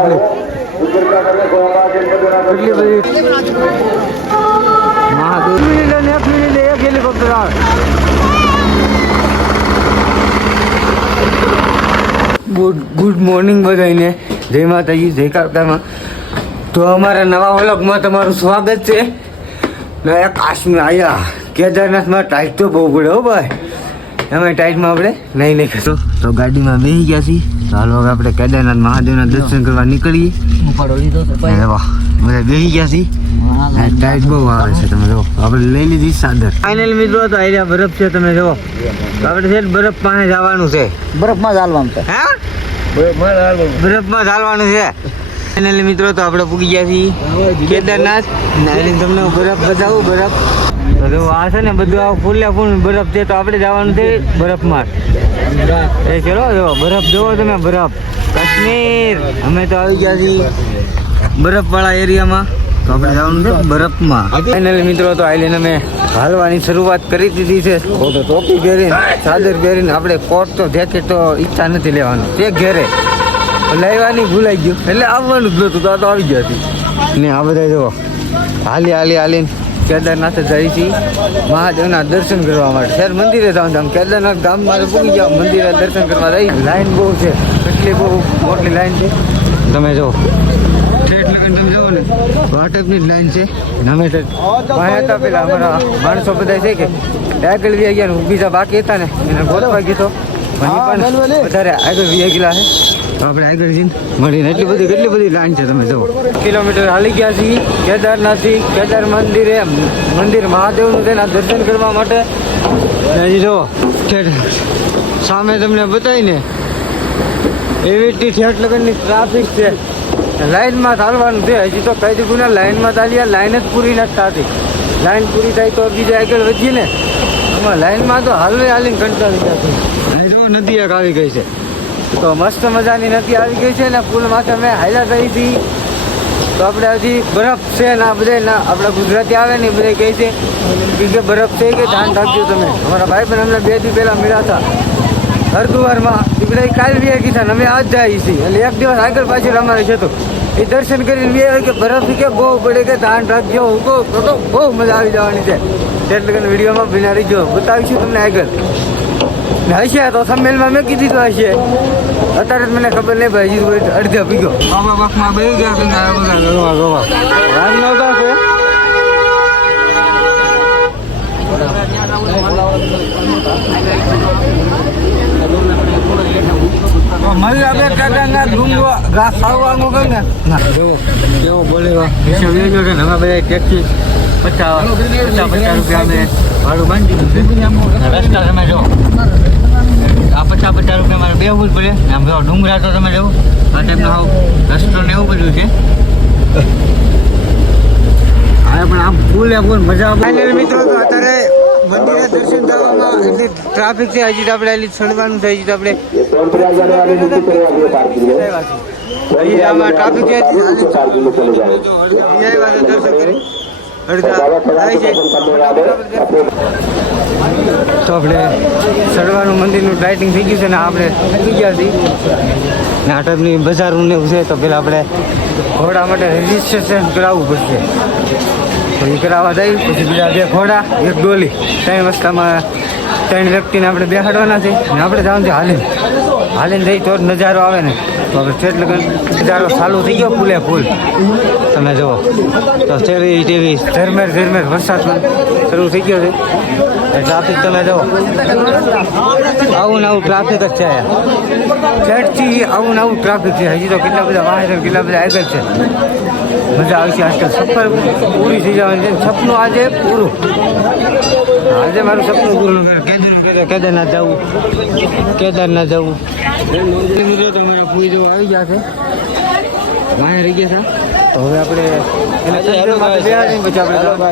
કેટલી બધી મહાદેવ એક મિનિટ એક હેલિકોપ્ટર આવે ગુડ ગુડ મોર્નિંગ બધાને જય માતાજી, જય કાકામાં તો અમારા નવા વ્લોગમાં તમારું સ્વાગત છે. નયા કાશ્મીર આવ્યા કેદારનાથમાં ટાઈટ તો બહુ પડે હો ભાઈ. એમાં ટાઈટમાં આપણે નહીં નહીં ખસો તો ગાડીમાં બેસી ગયા છીએ. તો હાલો હવે આપણે કેદારનાથ મહાદેવના દર્શન કરવા નીકળીએ. અરે વાહ બધા બેસી ગયા છીએ. ટાઈટ બહુ આવે છે તમે જો આપણે લઈ લીધી સાદર. ફાઇનલ મિત્રો તો અહીંયા બરફ છે તમે જો તો આપણે છે બરફ પાસે જવાનું છે. બરફમાં ચાલવાનું છે. હા? બરફમાં ચાલવાનું છે. ફાઇનલી મિત્રો તો આપણે પૂગી ગયા છીએ. કેદારનાથ. તમને હું બરફ બતાવું બરફ. તો જો આ છે ને બધું આ ફૂલ્યા ફૂલ બરફ છે, તો આપણે જવાનું છે બરફમાં. એ ચલો, જો બરફ જોવો તમે, બરફ. કાશ્મીર. અમે તો આવી ગયા છીએ બરફવાળા એરિયામાં. તો આપણે જવાનું છે બરફમાં. ફાઇનલી મિત્રો, તો આઈલેન્ડ અમે હાલવાની શરૂઆત કરી દીધી છે. તો ટોપી પહેરીને, ચાદર પહેરીને આપણે કોટ તો, જેકેટ તો ઈચ્છા નથી લેવાનું. તે ઘેરે. લેવાની ભૂલાઈ ગયું. એટલે આવવાનું જ નતું તો આ તો આવી ગયા હતી ને આ બધા જો હાલી હાલી, હાલીને કેદારનાથ જાય છે. મહાદેવના દર્શન કરવા માટે. શહેર મંદિરે જવાનું આમ કેદારનાથ ગામમાં પૂરી જાઓ મંદિરે દર્શન કરવા જઈ લાઈન બહુ છે. કેટલી બહુ મોટી લાઈન છે. તમે જો. ઠેઠ લગન તમે જાઓ ને જ લાઈન છે. અમે ભાઈ હતા પેલા અમારા માણસો બધા છે કે આગળ વી ગયા ને બીજા બાકી હતા ને. એને ગોતવા ગયો પણ વધારે આગળ વી ગયેલા છે. આપણે આગળ જઈને મળીને એટલી બધી કેટલી બધી લાઈન છે તમે જુઓ. કિલોમીટર હાલી ગયા છીએ. કેદારનાથથી કેદાર મંદિરે મંદિર મહાદેવનું તેના દર્શન કરવા માટે. હજી જો સામે તમને બતાવીને એવી રીતે ઠેઠ લગનની ટ્રાફિક છે. લાઈનમાં ચાલવાનું છે. હજી તો કઈ દીધું ને લાઈનમાં ચાલ્યા લાઈન જ પૂરી નથી થતી. લાઈન પૂરી થાય તો બીજા આગળ વધીએ ને. આમાં લાઈનમાં તો હાલવે હાલીને કંટાળી ગયા છે અહીં જો નદી એક આવી ગઈ છે. તો મસ્ત મજાની નદી આવી ગઈ છે ને પુલ માથે અમે હાઈલા થઈ હતી તો આપણે હજી બરફ છે ને બધે ના, આપણા ગુજરાતી આવે ને બધે કહે છે. કે બરફ છે કે ધ્યાન રાખજો તમે. અમારા ભાઈ પણ અમને બે દી પહેલા મળ્યા હતા. હરદુવારમાં. એ કાલ બી કીધા અમે આજ જાય છીએ. એટલે એક દિવસ આગળ પાછળ અમારે છે તો એ દર્શન કરીને બે કે બરફ કે બહુ પડે કે ધ્યાન રાખજો. હું કહું, તો બહુ મજા આવી જવાની છે. એટલે વિડીયોમાં બિના રહીજો બતાવીશું તમને આગળ. હશે તો સંમેલમાં મેં કીધી તો હશે અત્યારે જ મને ખબર નહીં ભાઈ હજી અડધા પીગો બાબા બાપમાં બે ગયા છે ગોવા ગોવા રામ નવતા છે મળી આપણે કાકાના ડુંગો ઘાસ સારવાનું કે ને કેવો બોલે છે ને અમે બધા ટેક્સી પચાસ પચાસ પચાસ રૂપિયા અમે ભાડું બાંધી દીધું છે. રસ્તા તમે જો આ પચાસ પચાસ રૂપિયા મારે બેવું જ પડે. ને આમ જો ડુંગરા તો તમે જવું આ ટાઈપનો આવું રસ્તો ને એવું બધું છે. હા પણ આમ ફૂલ ફૂલ મજા આવે. મિત્રો તો અત્યારે મંદિરે દર્શન થવામાં એટલી ટ્રાફિક છે હજી તો આપણે એટલી ચડવાનું થઈ હજી આપણે આમાં ટ્રાફિક છે દર્શન કરી. તો આપણે સડવાનું મંદિરનું લાઇટિંગ થઈ ગયું છે ને આપણે થઈ ગયા છીએ. ને આ ટાઈપની બજારનું ને એવું છે તો પેલા આપણે ઘોડા માટે રજીસ્ટ્રેશન કરાવવું પડશે. તો એ કરાવવા જઈ પછી બીજા બે ઘોડા એક ડોલી. ત્રણ રસ્તામાં ત્રણ વ્યક્તિને આપણે બેસાડવાના છે. ને આપણે જવાનું છે હાલીને હાલીને જઈ તો નજારો આવે ને. તો સ્ટેટ લગન નજારો ચાલુ થઈ ગયો ફૂલે ફૂલ. તમે જુઓ. તો તેવી તેવી ઝરમેર ઝરમેર વરસાદ શરૂ થઈ ગયો છે. ટ્રાફિક તમે જુઓ. આવું ને આવું ટ્રાફિક જ છે ચેટથી આવું ને આવું ટ્રાફિક છે. હજી તો કેટલા બધા વાહન કેટલા બધા આગળ છે. મજા આવશે આજકાલ. સફર પૂરી થઈ જવાની છે. સપનું આજે પૂરું. આજે મારું સપનું પૂરું. કેદાર કેદારનાથ જવું. કેદારનાથ જવું. તમારા પૂરી જવું આવી ગયા છે. વાંહે રહી ગયા છે. તો હવે આપણે એને સંજયમાં બેહાડીને પછી આપણે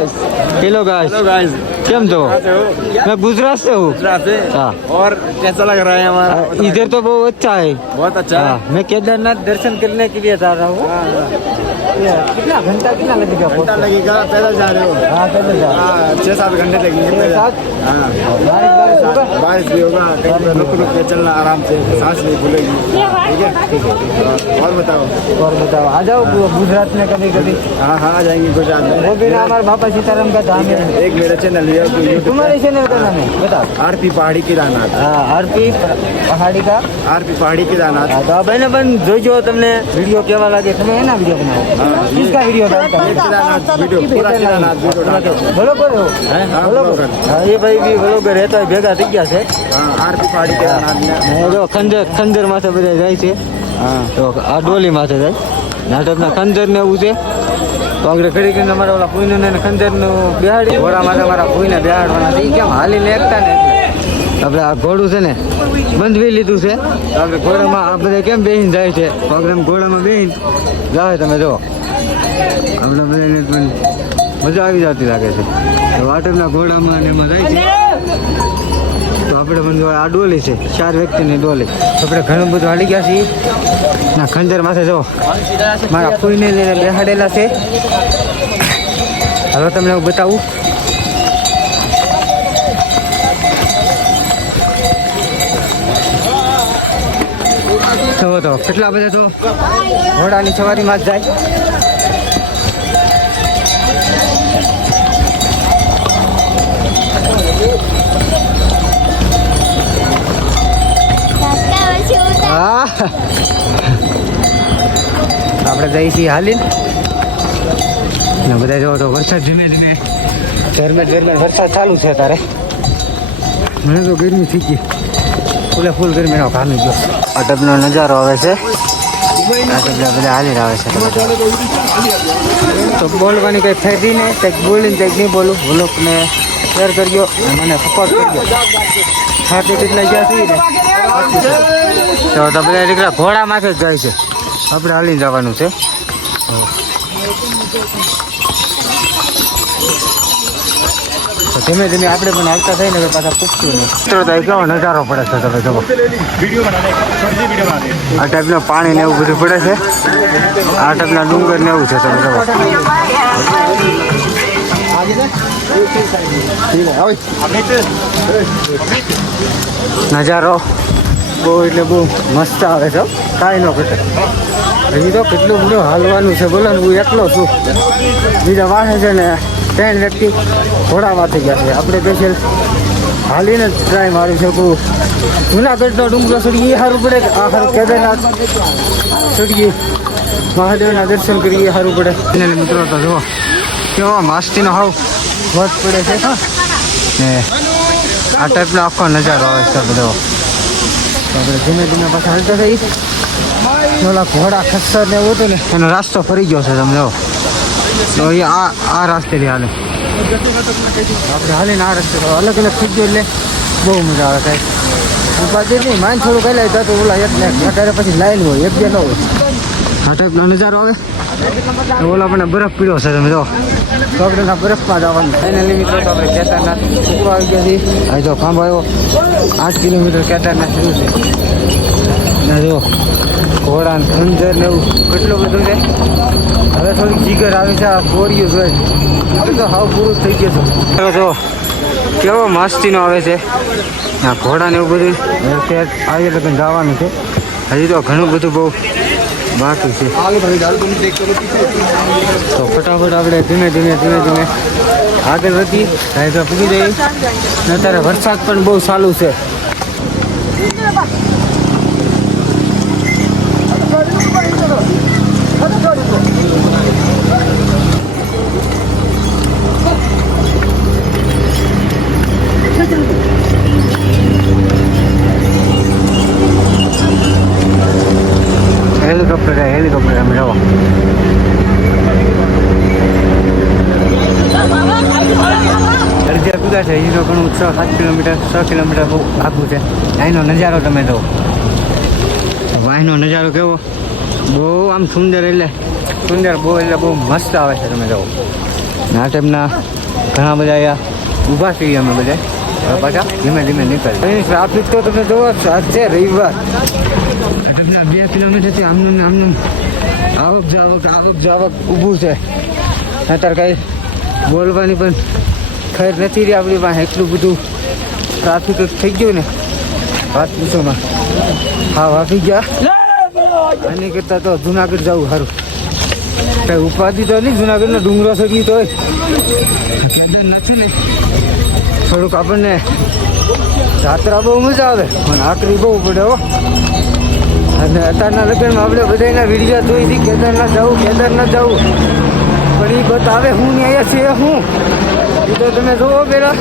હેલો ગાઈસ हेलो गाइस કેમ છો मैं गुजरात से हूँ गुजरात से हाँ और कैसा लग रहा है हमारा इधर तो बहुत अच्छा है बहुत अच्छा हाँ, मैं केदारनाथ दर्शन करने के लिए जा रहा हूँ ये कितना घंटा कितना लगेगा घंटा लगेगा पैदल जा रहे हो हाँ पैदल जा हाँ छह सात घंटे लगेंगे छह पैदल। सात हाँ बारिश बारिश होगा बारिश भी होगा कहीं पे रुक रुक के चलना आराम से सांस नहीं खुलेगी ठीक है ठीक है और बताओ और बताओ आ जाओ गुजरात में कभी कभी हाँ हाँ आ जाएंगे गुजरात में वो भी ना हमारे बाबा सीताराम का धाम है एक मेरा चैनल है तो यूट्यूब तुम्हारे चैनल का नाम है बताओ आरपी पहाड़ी केदारनाथ હા આરપી પહાડી કા આરપી પહાડી કેદારનાથ હા, તો આ ભાઈને પણ જોઈજો તમને વિડીયો કેવા લાગે તમે એના વિડીયો બનાવો હા. કિસકા વિડીયો બનાવતા ये केदारनाथ वीडियो पूरा केदारनाथ वीडियो डालते हैं। બરોબર હો? હા, બરોબર બરોબર. હા એ ભાઈ ભાઈ બી બરોબર રહેતા ભેગા થઈ ગયા છે. આરતી પાડી ગયા ખંજર ખંજર માથે બધા જાય છે. હા. તો આ ડોલી માથે જાય. નાટકના ખંજર ને એવું છે. તો આગળ ઘડી કરીને અમારા ઓલા ભૂઈને ને ખંજરનું બિહાડી ઘોડા માટે અમારા ભૂઈને બિહાડવાના છે. કેમ હાલીને એકતા ને આપણે આ ઘોડું છે ને બંધવી લીધું છે. આપણે ઘોડામાં આ બધા કેમ બેહીને જાય છે? પ્રોગ્રામ ઘોડામાં બેહીને જાય તમે જો. આપણે બધાને મજા આવી જતી લાગે છે. વાટરના ઘોડામાં અને એમાં જાય છે. તો આપણે મને આ ડોલી છે, ચાર વ્યક્તિની ડોલી. આપણે ઘણું બધું હાલી ગયા છીએ. ના, ખંજર માથે જો. મારા ફૂઈને લઈને બેહાડેલા છે. હવે તમને હું બતાવું. જુઓ તો, કેટલા બધા તો ઘોડાની સવારીમાં જ જાય. હા. આપણે જઈએ છીએ હાલીન. ને બધા જોવો તો વરસાદ ધીમે ધીમે ઝરમેર ઝરમેર વરસાદ ચાલુ છે તારે મને તો ગરમી થઈ ગઈ. ફૂલે ફૂલ ગરમીનો કામી ગયો. આ ટબનો નજારો આવે છે. બધા હાલી આવે છે. તો બોલવાની કંઈ ફાયદી નહીં. કંઈક બોલીને કંઈક નહીં બોલું. ભૂલોકને શેર કરજો મને સપોર્ટ કરજો. ખાતે કેટલા ગયા તો તો બધા દીકરા ઘોડા માથે જ જાય છે. આપણે હાલીને જવાનું છે. ધીમે ધીમે આપણે પણ હાલતા થઈને પાછા પૂછતું મિત્રો, તો કેવો નજારો પડે છે તમે જુઓ. આ ટાઈપનું પાણી ને એવું બધું પડે છે. આ ટાઈપના ડુંગર ને એવું છે તમે જુઓ. નજારો બહુ એટલે બહુ મસ્ત આવે છે. કાંઈ ન ઘટે. હજી તો કેટલું બધું હાલવાનું છે બોલો ને, હું એકલો છું. બીજા વાહે છે ને ત્રણ વ્યક્તિ ઘોડામાંથી ગયા છે. આપણે સ્પેશિયલ હાલીને જ ટ્રાય મારી શકું જુનાગઢનો ડુંગરો ચડીએ એ સારું પડે આ સારું કેદારનાથ ચડીએ મહાદેવના દર્શન કરીએ સારું પડે. મિત્રો તો જુઓ, કેવો માસ્તીનો હાવ વટ પડે છે ને આ ટાઈપનો આખો નજારો આવે છે બધો. આપણે ધીમે ધીમે પાછા હાલતા થઈ ઓલા ઘોડા ખસ્તર ને એવું હતું ને, એનો રાસ્તો ફરી ગયો છે તમે જો. તો એ આ આ રાસ્તેથી હાલે. આપણે હાલીને આ રસ્તે અલગ અલગ થઈ ગયો એટલે બહુ મજા આવે કાંઈ. ઉપાધિ નહીં માન થોડું કહી લાય તો ઓલા એક ને અત્યારે પછી લાઈન હોય, એક બે ન હોય. આ ટાઈપનો નજારો આવે. ઓલા પણ બરફ પીળો છે તમે જો. તો આપણે ના બરફમાં જવાનું. ફાઇનલી મિત્રો તો આપણે કેદારનાથ ઉપર આવી ગયા છીએ. અહીં જો ખાંભ આવ્યો. આઠ કિલોમીટર કેદારનાથ થયું છે. ને જો ઘોડા ખંજર ને એવું કેટલું બધું છે. હવે થોડીક જીગર આવે છે, આ બોરિયું જોઈ હવે તો હાવ પૂરું થઈ ગયું છે. હવે જો કેવો મસ્તીનો આવે છે. આ ઘોડા ને એવું બધું. આવી લગન જવાનું છે. હજી તો ઘણું બધું બહુ બાકી છે તો ફટાફટ આપણે ધીમે ધીમે ધીમે ધીમે આગળ વધી. રાયગા પૂગી જઈએ અત્યારે વરસાદ પણ બહુ ચાલુ છે. હેલિકોપ્ટર હેલિકોપ્ટર અમે જવા છે એ તો ઘણું છ સાત કિલોમીટર છ કિલોમીટર બહુ આગું છે. અહીંનો નજારો તમે જુઓ. અહીંનો નજારો કેવો? બહુ આમ સુંદર એટલે સુંદર બહુ એટલે બહુ મસ્ત આવે છે તમે જુઓ. આ ટાઈપના ઘણા બધા અહીંયા ઊભા છીએ અમે બધા પાછા ધીમે ધીમે નીકળે ટ્રાફિક તો તમે આજ છે રવિવાર. બે કિલોમીટરથી આમનું આમનું. આવક જાવક આવક જાવક ઊભું છે. અત્યારે કાંઈ બોલવાની પણ ખેર નથી રહી આપણી પાસે એટલું બધું ટ્રાફિક થઈ ગયું ને. વાત પૂછો માં. હા વાપી ગયા. આની કરતાં તો જુનાગઢ જવું સારું. કઈ ઉપાધિ તો નહીં, જુનાગઢનો ડુંગરો સગી તો નથી ને. થોડુંક આપણને જાત્રા બહુ મજા આવે, પણ આકરી બહુ પડે હો. અને અત્યારના લગ્નમાં આપણે બધાના વીડિયો જોઈ હતી કેદારનાથ જવું કેદારનાથ જવું પણ એ બતાવે હું ને અહીંયા છે હું. એ તો તમે જોવો પેલા.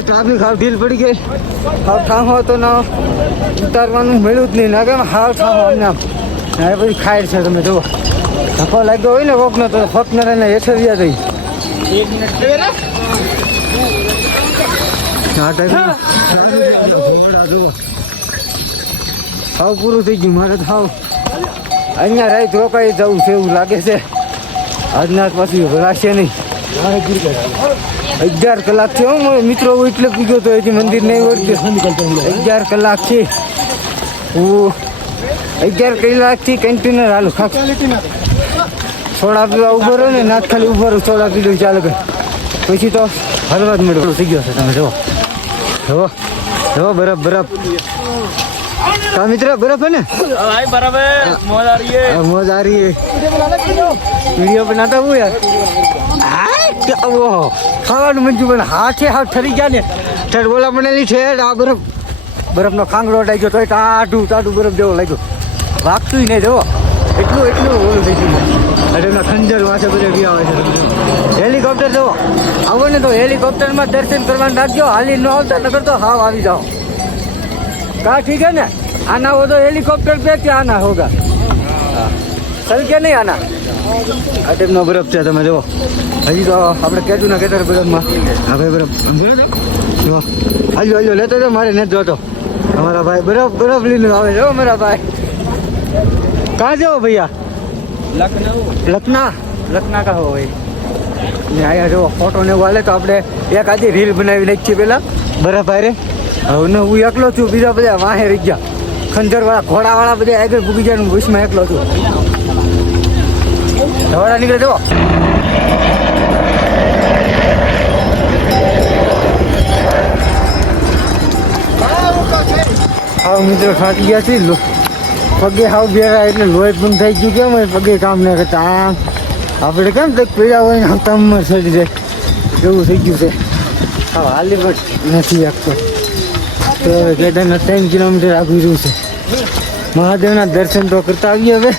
ટ્રાફિક હાવ ઢીલ પડી ગઈ. હાવ ઠામો તો ના ઉતારવાનું મળ્યું જ નહીં. ના કેમ હાવ ઠામો અમને આમ. હવે પછી ખાય છે તમે જુઓ ધક્કો લાગ્યો હોય ને કોકનો તો ફકનર એને હેઠળિયા જઈ આ ટાઈપના જુઓ હાવ પૂરું થઈ ગયું, મારે તો હાવ અહીંયા રાત રોકાઈ જવું છે એવું લાગે છે. આજના પાછું ભરાશે નહીં. અગિયાર કલાક છે હું મિત્રો એટલે પૂગ્યો તો હજી મંદિર નહીં ઓળખ્યો અગિયાર કલાક છે. હું અગિયાર કલાકથી કન્ટેનર હાલું, ખાક. સોડા પીવા ઊભો રહ્યો ને નાથ ખાલી ઊભો રહ્યો સોડા પીધું ચાલે પછી તો હલવા જ મળ્યો થઈ ગયો છે, તમે જુઓ. જુઓ જુઓ બરફ બરફ કા મિત્ર બરફ હે ને भाई बराबर मौज आ रही है આ મોજ આ રહી है वीडियो बनाता हूँ यार આ क्या वो ખાવાનું મંજુ પણ હાથે હાથ ઠરી ગયા ને ઠર બોલા બનેલી છે આ બરફ બરફનો ખાંગડો લાગ્યો તો ટાઢું ટાઢું બરફ જેવો લાગ્યો વાગતું નહીં જવો એટલું એટલું ઓલું થઈ ગયું અરે એમના ખંજર વાંચે બધે ગયા હોય છે હેલિકોપ્ટર જુઓ આવો ને તો હેલિકોપ્ટરમાં દર્શન કરવાનું રાખજો હાલી ન આવતા નગર તો હાવ આવી જાઓ કા ઠીક है ना आना हो तो हेलीकॉप्टर पे क्या आना होगा ચલ કે નહીં આના આ ટાઈપનો બરફ છે તમે જુઓ હજી તો આપણે કહેતું ને કહેતા બરફમાં હા ભાઈ બરફ જો હાલ્યો હાલ્યો લેતો તો મારે નથી જોતો અમારા ભાઈ બરફ બરફ લઈને આવે છે હો મારા ભાઈ કાં જાઓ ભૈયા लखनऊ લખના લખના કા હો ભાઈ ને આયા જો ફોટો ને એવું હાલે તો આપણે એક આજે રીલ બનાવી નાખીએ પેલા બરફ હારે હવે હું એકલો છું, બીજા બધા વાહે રહી ગયા. ખંજર વાળા ઘોડા વાળા બધા આગળ ભૂગી ગયા વિશમાં એકલો છું. ધવાડા નીકળે જવો હાવ મિત્રો, થાકી ગયા છે પગે હાવ બેરા એટલે લોહી પણ થઈ ગયું. કેમ પગે કામ ના કરતા? આમ, આપણે કેમ તક પીડા હોય ને તમર સડી જાય એવું થઈ ગયું છે. હા હાલી પણ નથી આપતો તો હવે ત્રણ કિલોમીટર આગળ રહ્યું છે. મહાદેવના દર્શન તો કરતા આવીએ હવે.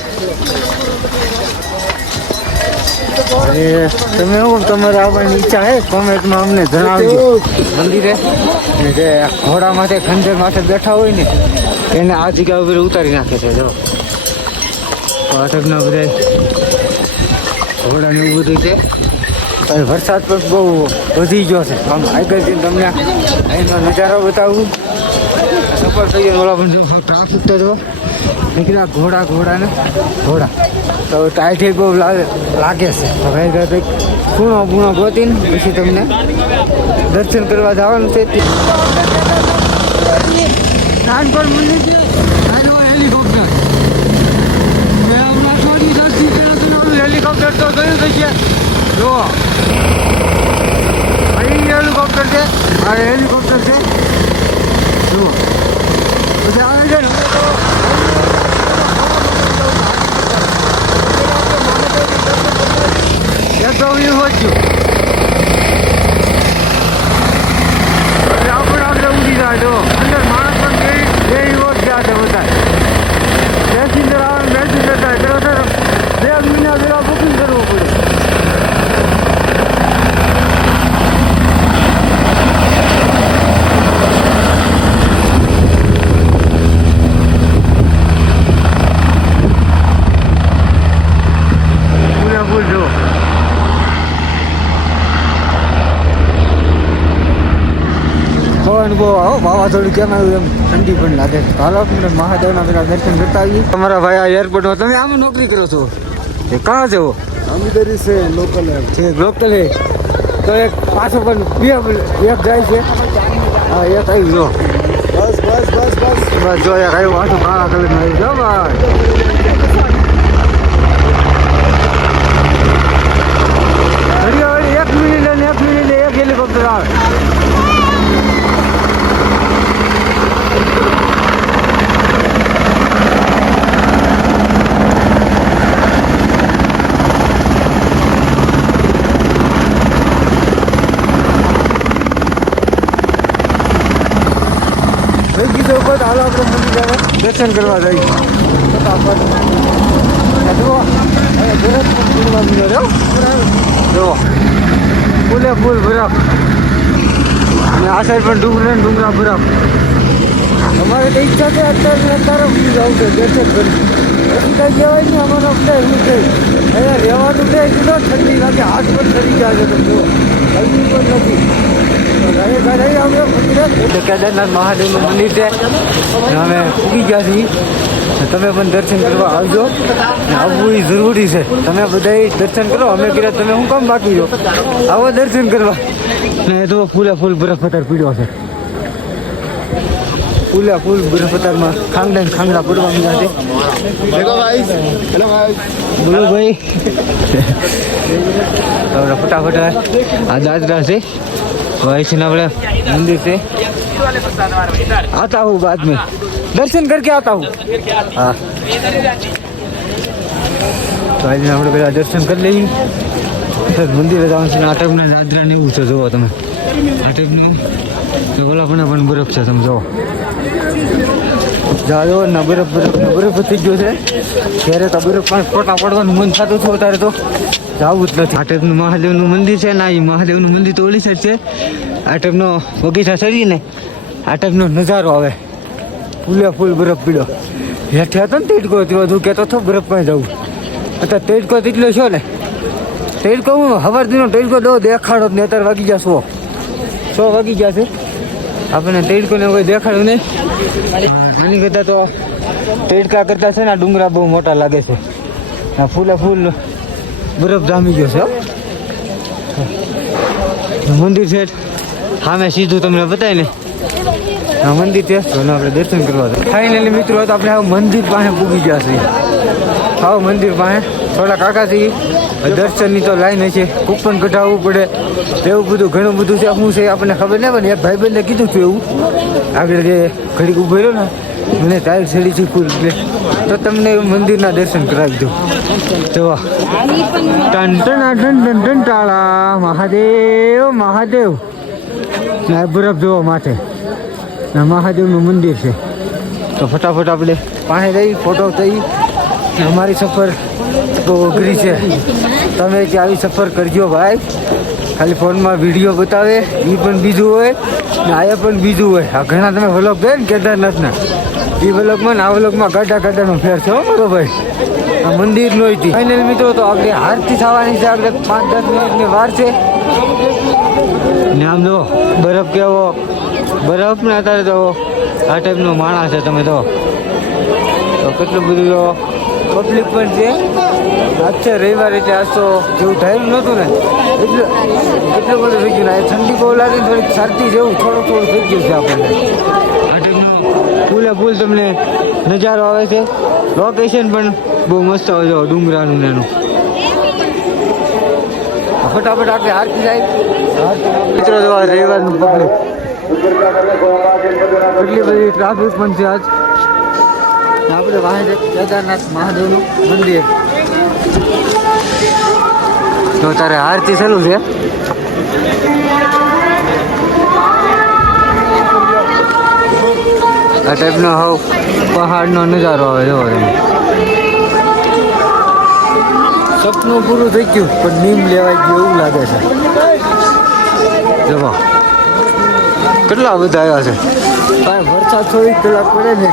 તમે હું, તમારે આવવાની ઈચ્છા હે? કોમેન્ટમાં અમને જણાવજો. મંદિરે. જે ઘોડા માથે ખંજર માથે બેઠા હોય ને, એને આ જગ્યા ઉપર ઉતારી નાખે છે, જો. પાઠકના બધા ઘોડાને એવું બધું છે. વરસાદ પણ બહુ વધી ગયો છે. આમ આગળ તમને અહીંનો નજારો બતાવું. સફર થઈ ગયો ઓલા પણ ટ્રાફિક તો જો નીકળ્યા ઘોડા ઘોડા ને ઘોડા. તો ટાઈટ બહુ લાગે છે. ભાઈ કંઈક ખૂણો ખૂણો ગોતીને પછી તમને દર્શન કરવા જવાનું છે. નાનપણ મંદિર છે હેલિકોપ્ટર હેલિકોપ્ટર તો ગયું થઈ ગયા જો અહીં હેલિકોપ્ટર છે, આ હેલિકોપ્ટર છે જુઓ પછી આવે છે ને એક તો હું હોચ્યું એટલે આપણે આપણે ઉડી જાય જો અંદર માણસ પણ બે બે યુવક ગયા છે બધા પેસેન્જર આવે પેસેન્જર થાય પેલો બે મહિના પેલા બુકિંગ કરવું પડે પૂરેપૂર જો પવન બહુ આવો મજામાં એમ ઠંડી પણ લાગે છે. હાલો આપણે મહાદેવના પેલા દર્શન કરતા આવીએ. તમારા ભાઈ આ એરપોર્ટમાં તમે આમાં નોકરી કરો છો? એ કાં છો? અમીદરી છે લોકલ છે લોકલ તો એક પાછો પણ બે એક જાય છે. હા એક આવી ગયો. બસ બસ બસ બસ. બસ જો યાર આવ્યો પાછો કાળા કલર આવી ગયો ભાઈ. એક મિનિટ એક મિનિટ એક હેલિકોપ્ટર આવે. ચોપટ હાલ આપણે મંદિર દર્શન કરવા જઈએ જુઓ ફૂલે ફૂલ બરફ અને આ સાઈડ પણ ડુંગરા ડુંગરા બરફ અમારે તો ઈચ્છા છે અત્યારે અત્યારે બી જવું છે દર્શન કરી કઈ જવાય નહીં, અમારો આપણે એવું થઈ અહીંયા રહેવાનું છે કીધો ઠંડી લાગે હાથ પર ઠરી ગયા છે તો જુઓ. ગરમી પણ નથી. કેદારનાથ મહાદેવનું મંદિર છે. અમે ઉગી ગયા છીએ. તમે પણ દર્શન કરવા આવજો. આવવું એ જરૂરી છે. તમે બધા દર્શન કરો, અમે કીધા તમે હું કામ બાકી છો આવો દર્શન કરવા. ને તો ફૂલે ફૂલ બરફ પથ્થર પીડ્યો છે ફૂલે ફૂલ બરફ પથ્થરમાં ખાંગડા ને ખાંગડા પડવા મળ્યા છે देखो गाइस हेलो गाइस બોલો ભાઈ હવે ફટાફટ આ દાદરા છે ભાઈ છે ને આપણે મંદિર છે आता हूँ बाद में दर्शन करके आता हूँ हाँ તો આજે આપણે પેલા દર્શન કરી લઈએ પછી મંદિરે જવાનું છે ને આ ટાઈપના દાદરા ને એવું છે જુઓ તમે આ ટાઈપનું. ઓલા પણ બરફ છે, તમે જુઓ. જાજો ને, બરફ બરફ, ને, બરફ ગયો છે. ત્યારે તો બરફ પણ ફોટા પાડવાનું મન થતું હતું અત્યારે તો. જવું જ આ ટાઈપનું મહાદેવનું મંદિર છે ને એ મહાદેવનું મંદિર તો ઓલી સાઈડ છે. આ ટાઈપનો બગીચા ચડીએ ને. આ ટાઈપનો નજારો આવે. ફૂલે ફૂલ બરફ પીડો હેઠે હતો ને તેડકો તેવો તું કહેતો હતો, બરફ પાસે જવું. અત્યારે તેડકો તેટલો છો ને. તેડકો હું હવાર દીનો તેડકો દો, દેખાડો ને અત્યારે વાગી ગયા સો સો વાગી ગયા છે. આપણને તેડકોને કોઈ દેખાડ્યું નહીં. એની કરતાં તો તેડકા કરતાં છે ને આ ડુંગરા બહુ મોટા લાગે છે. આ ફૂલે ફૂલ બરફ જામી ગયો છે, હો. મંદિર છે. સામે સીધું તમને બતાય ને. આ મંદિર છે. તો એનું આપણે દર્શન કરવા ફાઇનલી મિત્રો, તો આપણે આ મંદિર પાસે પૂગી ગયા છીએ. આવો મંદિર પાસે થોડા કાકા છે દર્શનની તો લાઈન છે કૂપન કઢાવવું પડે. એવું બધું, ઘણું બધું છે. શું છે આપણને ખબર નહીં પણ એક ભાઈબંધને કીધું હતું એવું. આગળ જે ઘડીક ઊભો રહ્યો ને, મને ટાઈલ છેડી છે ફૂલ તો તમને મંદિરના દર્શન કરાવી દઉં. તો ટન ટન ટન ટાળા. મહાદેવ મહાદેવ. ના બરફ જોવા ના મહાદેવનું મંદિર છે. તો ફટાફટ આપણે પાસે જઈ ફોટો થઈ અમારી સફર બહુ અઘરી છે. તમે જે આવી સફર કરજો ભાઈ. ખાલી ફોનમાં વીડિયો બતાવે એ પણ બીજું હોય, ને આ પણ બીજું હોય. આ ઘણા તમે વ્લોગ ગયા ને કેદારનાથના. એ વ્લોગમાં ને આ વ્લોગમાં ગાડા ગાડાનો ફેર છે મારો ભાઈ. આ મંદિર નો ફાઇનલ મિત્રો, તો આપણે હારથી થવાની છે. આપણે પાંચ, દસ મિનિટની વાર છે. ને આમ જો બરફ કેવો? બરફ ને અત્યારે તો આ ટાઈપનો માણસ છે તમે તો. કેટલું બધું પબ્લિક પણ છે. આજ છે રવિવાર આજ તો જેવું થયેલું નહોતું ને. એટલે એટલું બધું થઈ ગયું ને. ઠંડી બહુ લાગી થોડીક શરદી જેવું થોડું થોડું થઈ ગયું છે આપણને. ફૂલે ફૂલ તમને નજારો આવે છે. લોકેશન પણ બહુ મસ્ત આવે છે ડુંગરાનું ને એનું. ફટાફટ આપણે આરતી જાય. મિત્રો જોવા રવિવારનું પબ્લિક એટલી બધી ટ્રાફિક પણ છે આજ. આપણે વાહન કેદારનાથ મહાદેવનું મંદિર. તો તારે આરતી ચાલુ છે? આ ટાઈપનો હવ પહાડનો નજારો આવે જોવો તમે સપનું પૂરું થઈ ગયું, પણ નીમ લેવાઈ ગયું એવું લાગે છે. જવા કેટલા બધા આવ્યા છે? કાંઈ વરસાદ થોડીક કલાક પડે ને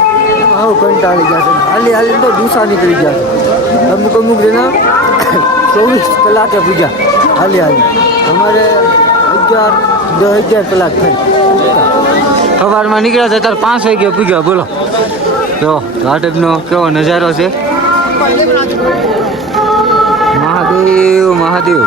આવું કંટાળી ગયા છે. હાલી હાલી તો દુસા નીકળી ગયા છે. અમુક અમુક જણા ચોવીસ કલાકે પૂજા. હાલી હાલી. અમારે અગિયાર, દસ અગિયાર કલાક થઈ સવારમાં નીકળ્યા છે ત્યારે પાંચ વાગ્યા પૂગ્યા બોલો. જો ઘાટનો કેવો નજારો છે? મહાદેવ મહાદેવ.